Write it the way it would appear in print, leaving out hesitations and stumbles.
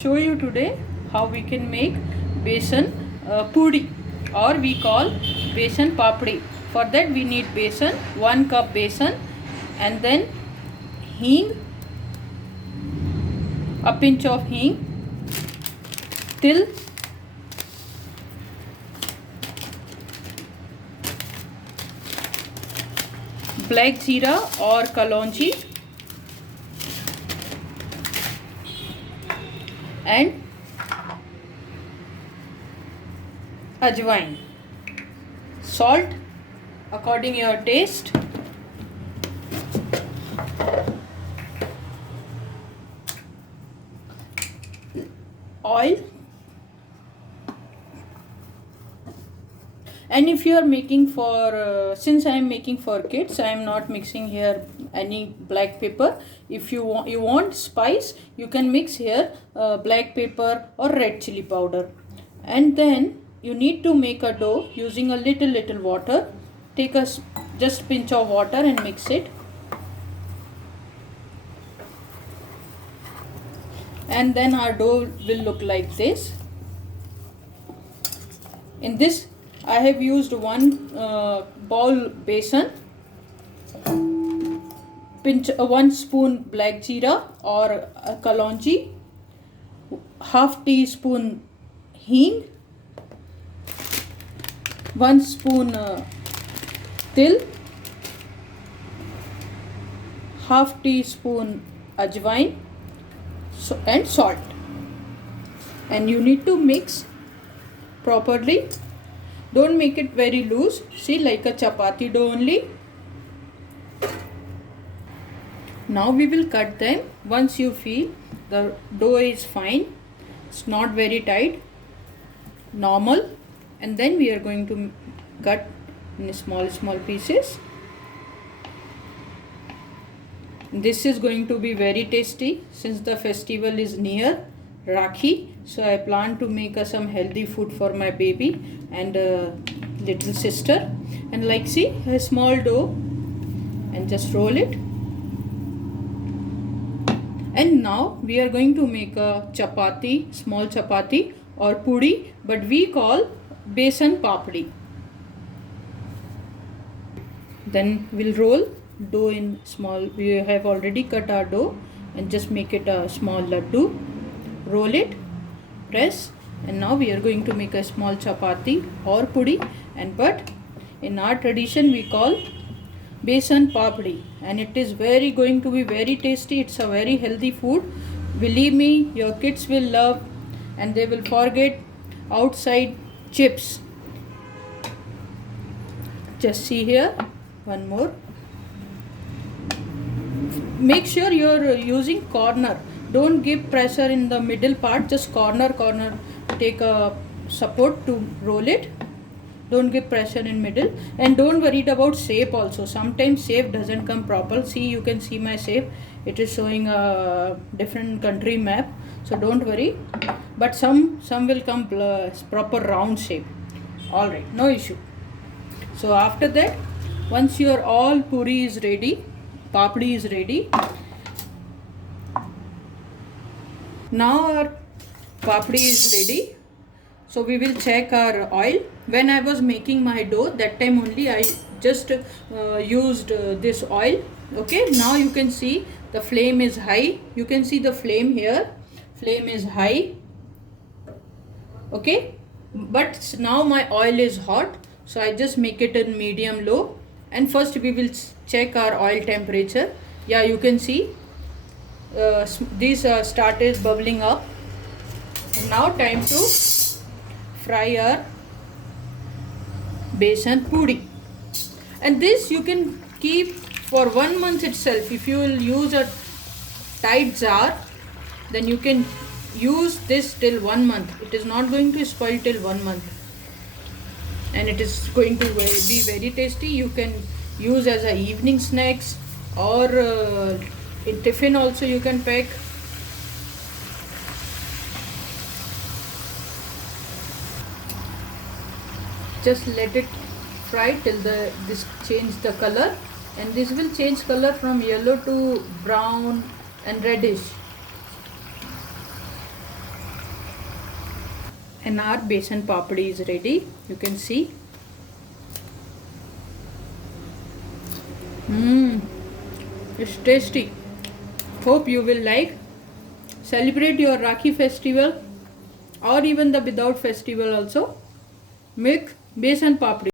Show you today how we can make besan puri, or we call besan papdi. For that we need besan, 1 cup besan, and then hing, a pinch of hing, til, black jeera or kalonji, and ajwain. Salt according your taste. Oil. And if you are making for since I am making for kids, I am not mixing here any black pepper. If you want spice, you can mix here black pepper or red chili powder. And then you need to make a dough using a little water. Take a just pinch of water and mix it. And then our dough will look like this. In this I have used 1 bowl besan, pinch 1 spoon black jeera or kalonji, half teaspoon hing, 1 spoon til, half teaspoon ajwain, and salt. And you need to mix properly. Don't make it very loose. See, like a chapati dough only. Now we will cut them. Once you feel the dough is fine, it's not very tight, normal, and then we are going to cut in small pieces. This is going to be very tasty since the festival is near, Rakhi. So I plan to make some healthy food for my baby and little sister. And like, see, a small dough, and just roll it. And now we are going to make a chapati, small chapati or puri, but we call besan papdi. Then we'll roll dough in small. We have already cut our dough, and just make it a small laddu. Roll it, press, and now we are going to make a small chapati or puri. And but in our tradition we call besan papdi, and it is going to be very tasty. It's a very healthy food. Believe me, your kids will love, and they will forget outside chips. Just see here, one more. Make sure you're using corner. Don't give pressure in the middle part, just corner. Take a support to roll it. Don't give pressure in middle, and don't worry about shape also. Sometimes shape doesn't come proper. See, you can see my shape. It is showing a different country map, so don't worry. But some will come proper round shape. All right, no issue. So after that, once your all puri is ready, papdi is ready. Now our papdi is ready. So we will check our oil. When I was making my dough, that time only I just used this oil. Okay, now you can see the flame is high. You can see the flame here. Flame is high. Okay, but now my oil is hot. So I just make it in medium low. And first we will check our oil temperature. Yeah, you can see these started bubbling up. Now time to fry our besan puri. And this you can keep for 1 month itself. If you will use a tight jar, then you can use this till 1 month. It is not going to spoil till 1 month, and it is going to be very tasty. You can use as a evening snacks, or in tiffin also you can pack. Just let it fry till this change the color, and this will change color from yellow to brown and reddish. and our besan papdi is ready. You can see. It's tasty. Hope you will like. Celebrate your Rakhi festival or even the without festival also. Make besan papdi.